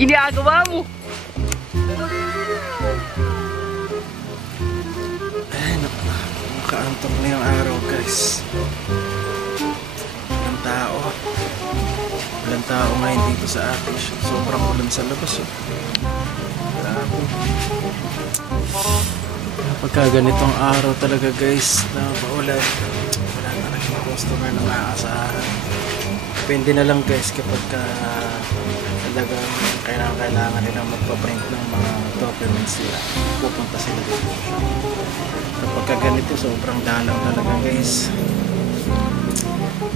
Ginagawa mo. Ayan, makaantong na yung araw guys. Walang tao. Walang tao ngayon dito sa atin. Sobrang ulan sa labas. Grabe. Pagka ganitong araw talaga guys na maulan, wala talagang customer na maaasahan. Depende na lang guys kapag talagang kailangan nilang magpaprint ng mga documents nila, pupunta sila dito. Kapag ganito sobrang dalang talaga guys.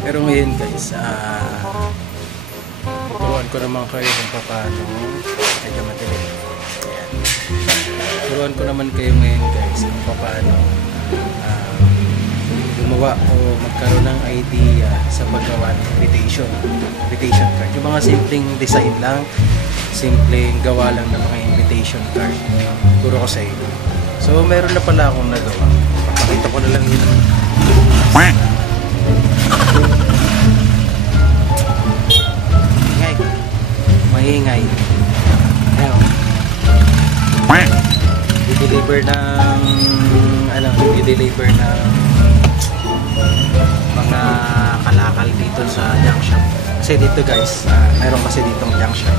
Pero ngayon guys, turuan ko naman kayo kung paano medyo madilim. Ayan. Turuan ko naman kayo ngayon guys kung paano gumawa o magkaroon ng idea sa paggawa ng invitation card. Yung mga simpleng design lang, simpleng gawa lang ng mga invitation card. Turo ko sa inyo. So meron na pala akong nagawa. Pakita ko na lang yun. Maingay. I-deliver ng i-deliver ng mga kalakal dito sa junk shop. Kasi dito guys, meron kasi ditong junk shop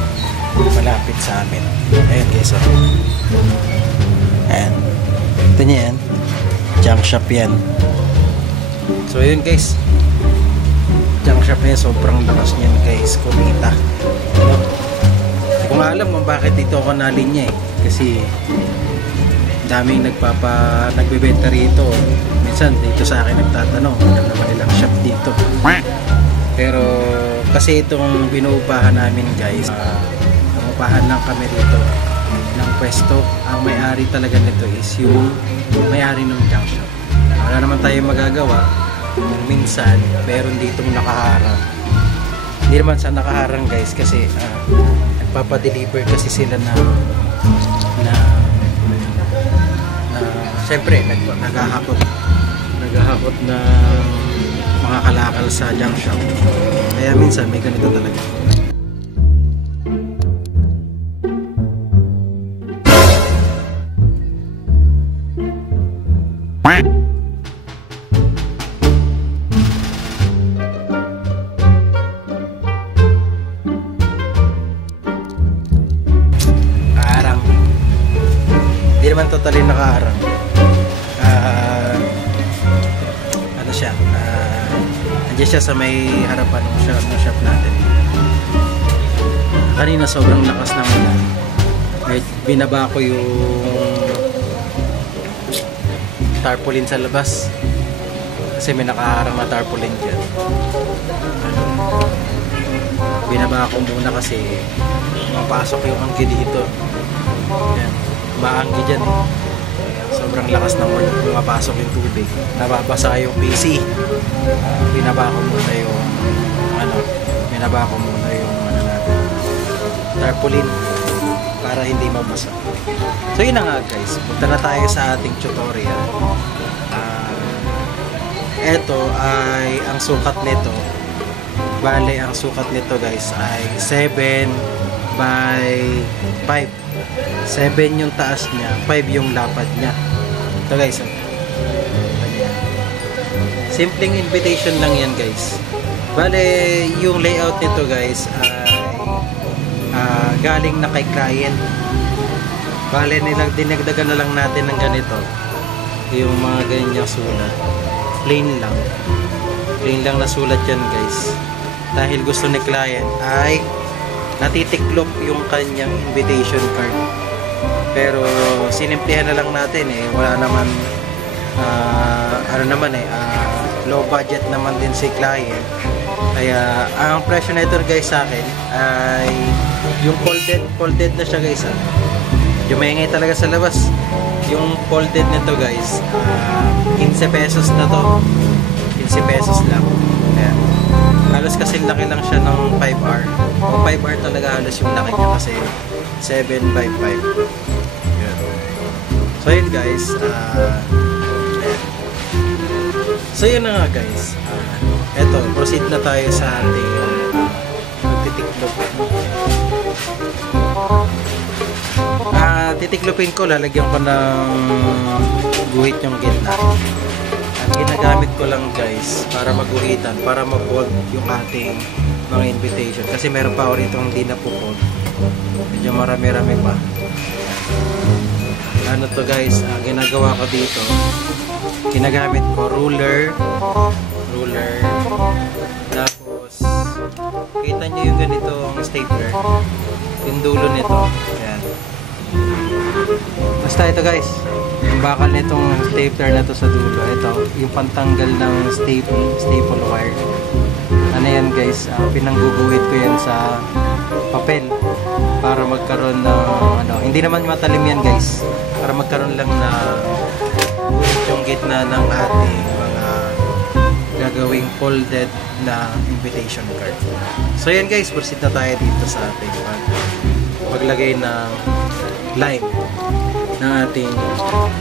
malapit sa amin. Ayan guys, ayan. Ito niya yan. Junk shop yan. So yun guys, junk shop niya, sobrang lakas niyan guys, kumita. Hindi ko nga alam kung bakit dito ako nalinya eh. Kasi daming nagbebenta rito. Minsan dito sa akin nagtatanong, alam naman nilang shop dito. Pero kasi itong binuupahan namin guys, upahan lang kami dito ng pwesto. Ang may-ari talaga nito is yung may-ari ng junk shop. Wala naman tayo magagawa. Minsan meron ditong nakaharang. Hindi naman sa nakaharang guys, kasi nagpapadeliver kasi sila na siyempre naghahakot na mga kalakal sa junk shop. Kaya minsan may ganito talaga. Kaharang. Hindi naman totally nakaharang. Ano siya, nandiyan siya sa may harapan ng shop natin. Kanina sobrang lakas ng ulan. Binaba ko yung tarpaulin sa labas kasi may nakaharang na tarpaulin dyan. Binaba ko muna kasi mapasok yung angki dito. Yan, maangki dyan eh. Sobrang lakas ng ulan, pumapasok yung tubig, nababasa yung PC. Binaba ko muna yung natin, tarpaulin para hindi mabasa. So yun na nga guys, punta na tayo sa ating tutorial. Ito ay ang sukat nito. Bale, ang sukat nito guys ay 7 by 5. 7 yung taas niya, 5 yung lapad niya. Ito guys, simpleng invitation lang yan guys. Bale, yung layout nito guys ay galing na kay client. Bale, dinagdagan na lang natin ng ganito, yung mga ganyang sulat. Plain lang na sulat yan guys, dahil gusto ni client ay natitiklop yung kanyang invitation card. Pero sinimplihan na lang natin eh, wala naman low budget naman din si client. Kaya ang presyo nito guys sa akin ay yung folded na siya guys. Yung maingay talaga sa labas. Yung folded nito guys, 15 pesos na to. 15 pesos lang. Ayan. halos kasi laki lang siya ng 5R. O 5R talaga halos yung laki niya kasi 755. Yun. So yun guys, ayan. So yun na nga guys. Eto, proceed na tayo sa ating titiklop. Titiklopin ko, lalagyan ko ng guhit yung gitna. At ginagamit ko lang guys para maguhitan, para mag-hold yung ating mga invitation. Kasi meron pa ako rito hindi na-hold. Medyo marami-rami pa. Ano to guys, ginagawa ko dito, ginagamit ko ruler, tapos kita nyo yung ganitong stapler, yung dulo nito, ayan. Basta ito guys, yung bakal nitong stapler na to sa dulo, ito yung pantanggal ng staple wire. Ano yan guys, pinangguguhit ko yan sa papel para magkaroon ng hindi naman matalim yan guys, para magkaroon lang na guhit yung gitna ng ating mga gagawing folded na invitation card. So yan guys, proceed na tayo dito sa ating paglagay ng line ng ating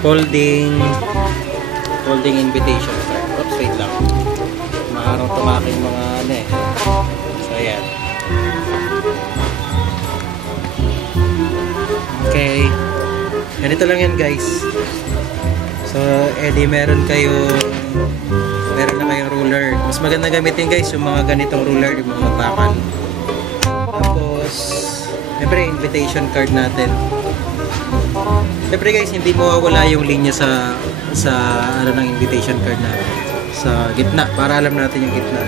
folding invitation card. Oops, wait lang, maharang tumaking mga so ayan. Okay, ganito lang yan guys. So edi meron na kayong ruler. Mas maganda gamitin guys yung mga ganitong ruler, yung mga bakal. Tapos siyempre invitation card natin. Siyempre guys, hindi mawawala yung linya sa ng invitation card natin sa gitna, para alam natin yung gitna.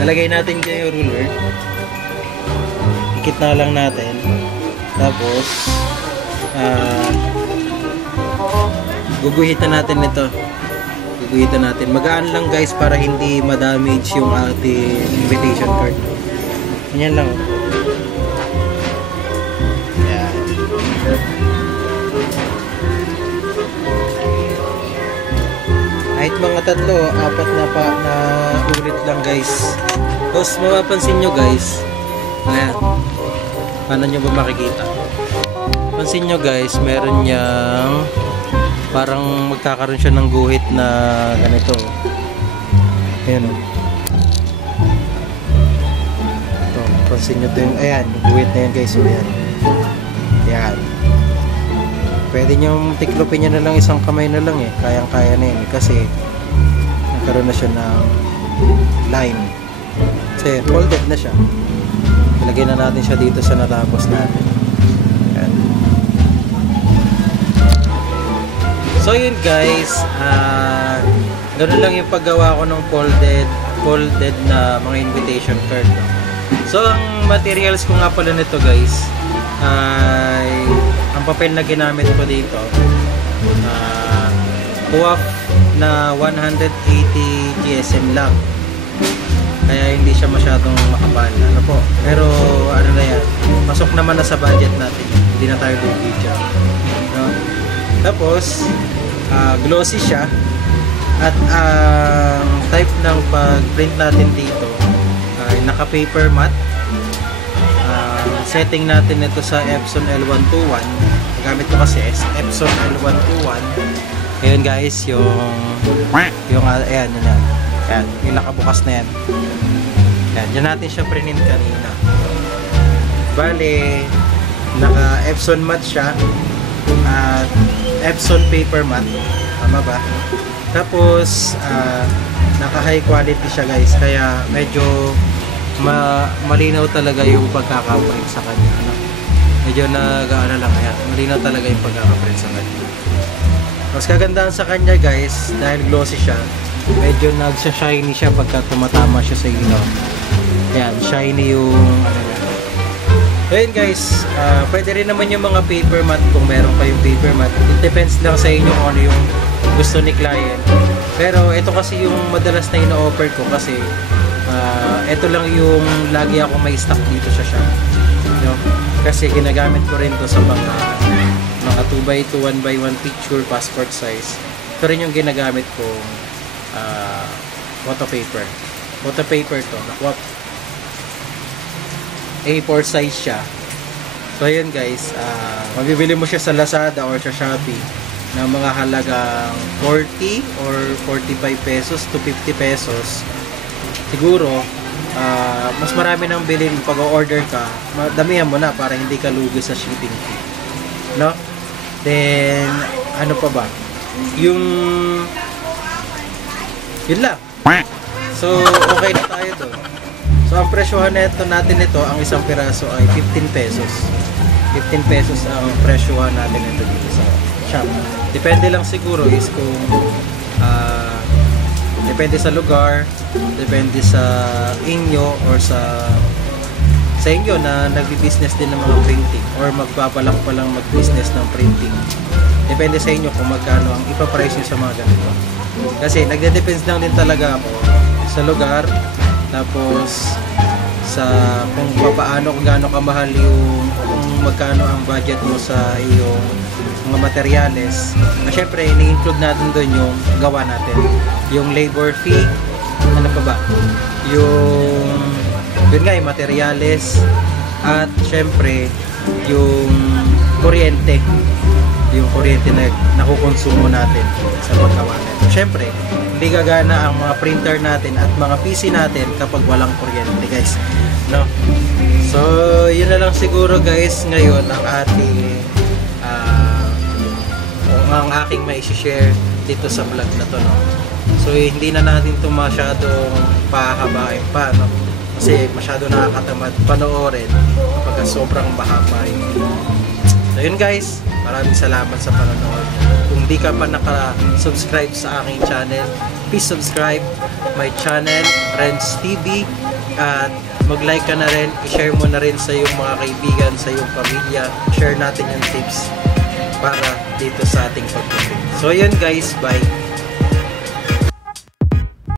Nalagay natin dyan yung ruler, ikit na lang natin. Tapos guguhitan natin ito. Magaan lang guys para hindi ma-damage yung ating invitation card. Ganyan lang. Yan. Kahit mga 3, 4 na ulit lang guys. Tapos mapapansin nyo guys, ayan, paano nyo ba makikita? Pansin nyo guys, meron niyang parang magkakaroon siya ng guhit na ganito. Ayan. Ito, pansin nyo ito yung, ayan, yung guhit na yan guys. Ayan. Ayan. Pwede nyo tiklopin nyo na lang, isang kamay na lang kayang-kaya na yun kasi nagkaroon na siya ng line. Kasi folded na siya. Ilagay na natin siya dito sa natapos natin. Ayan. So yun guys, ganoon lang yung paggawa ko ng folded na mga invitation card. So ang materials ko nga pala nito guys ay ang papel na ginamit ko dito, puwaf na 180 GSM lang, kaya hindi siya masyadong makapal, pero ano na yan, pasok naman na sa budget natin, hindi na tayo video, no? Tapos glossy siya, at ang type ng pag-print natin dito ay naka paper matte. Setting natin ito sa Epson L121. Gamit ko kasi Epson L121. Ayun guys, yung ayan, yung nakabukas na yan. Ayan, dyan natin siya prinin kanina. Bale, naka Epson matte siya at Epson paper matte, tama ba? Tapos naka high quality siya guys, kaya medyo malinaw talaga yung pagkakaprint sa kanya, medyo nag-aano lang, kaya malinaw talaga yung pagkakaprint sa kanya. Mas kagandahan sa kanya guys, dahil glossy siya, medyo nagsa-shiny siya pagka tumatama siya sa ilaw. Ayan, shiny yung ayun guys, pwede rin naman yung mga paper matte kung meron kayong paper matte. It depends lang sa inyo kung ano yung gusto ni client. Pero ito kasi yung madalas na ino-offer ko kasi ito lang yung lagi ako may stock dito sa shop. Kasi ginagamit ko rin to sa mga 2x2, 1x1 picture passport size. Ito rin yung ginagamit ko photo paper. photo paper to. Nakuha. A4 size siya. So ayun guys, mabibili mo siya sa Lazada or sa Shopee ng mga halagang 40 or 45 pesos to 50 pesos. Siguro, mas marami nang bilhin pag o-order ka, damihan mo na para hindi ka lugi sa shipping fee. No? Then, ano pa ba? Yun lang. So, okay na tayo doon. So, ang presyohan natin ito, ang isang piraso ay 15 pesos. 15 pesos ang presyohan natin ito dito sa shop. Depende lang siguro is kung depende sa lugar, depende sa inyo or sa inyo na nagbi-business din ng mga printing or magbabalak pa lang mag-business ng printing. Depende sa inyo kung magkano ang ipa-price nyo sa mga ganito. Kasi nagde-depends lang din talaga ako sa lugar, tapos sa kung paano, kung gaano kamahal yung, kung magkano ang budget mo sa iyong mga materyales. Syempre, ini-include natin doon yung gawa natin. Yung labor fee, ano pa ba? Yun nga, yung materyales, at syempre, yung kuryente. Yung kuryente na nakukonsumo natin sa paggawa nito. Syempre, hindi gagana ang mga printer natin at mga PC natin kapag walang kuryente, guys. No? So, yun na lang siguro, guys, ngayon ang ating ang aking mai-share dito sa vlog na to, no? So, hindi na natin ito masyadong pahabain pa, no? Kasi masyado nakakatamad panoorin kapag sobrang bahaba yung. So, yun guys, maraming salamat sa panonood. Kung di ka pa naka-subscribe sa aking channel, please subscribe my channel, Renz TV, at mag-like ka na rin, i-share mo na rin sa iyong mga kaibigan, sa iyong pamilya. Share natin yung tips para dito sa ating pag-print. So yun guys, bye!